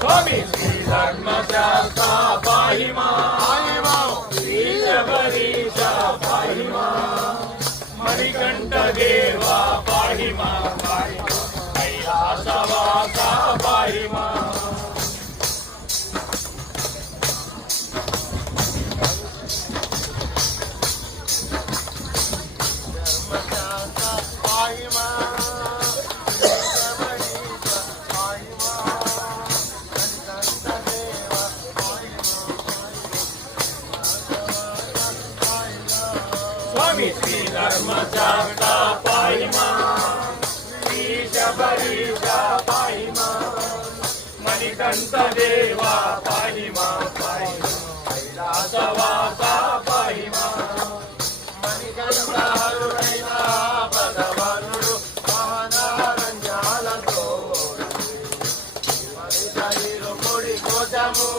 స్వామి. శ్రీ ధర్మశాస్త్ర పాహిమా పాయిమా శ్రీశబరీశ పాహిమా మణికంఠ దేవ పాహిమా. కైలాసవాస పాహిమా. స్వామి శ్రీ ధర్మశాస్త్ర పాహిమా శ్రీశబరీశ పాహిమా మణికంఠ దేవ పాహిమా పాహిమా కైలాసవాస పాహిమా మణికంఠహరుడైన భగవానుడు మహనారంజాలతో మనిషైరు పొడి కోశము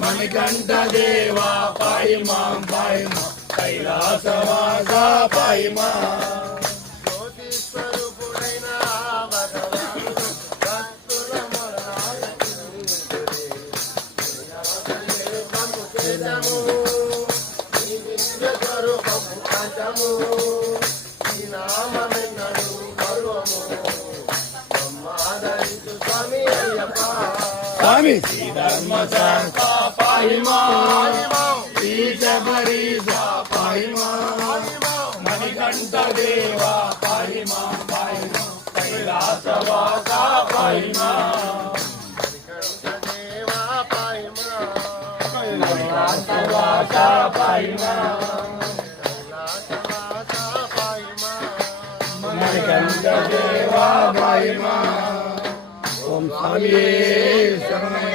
మణికంఠ దేవ పాహిమా పాహిమా కైలాసవాస పాహిమా జ్యోతి స్వరూపుడైన భగవానుడు భక్తుల మొరలాలకించుడే. నిరాశలేపము చేదము, నామమెన్నడు మరువము. మమ్మాదరించు స్వామి అయ్యప్ప. స్వామి మణికంఠ కైలాసవాస కైలాసవాస మణికంఠ దేవ పాహిమా ఓం స్వామి శరణం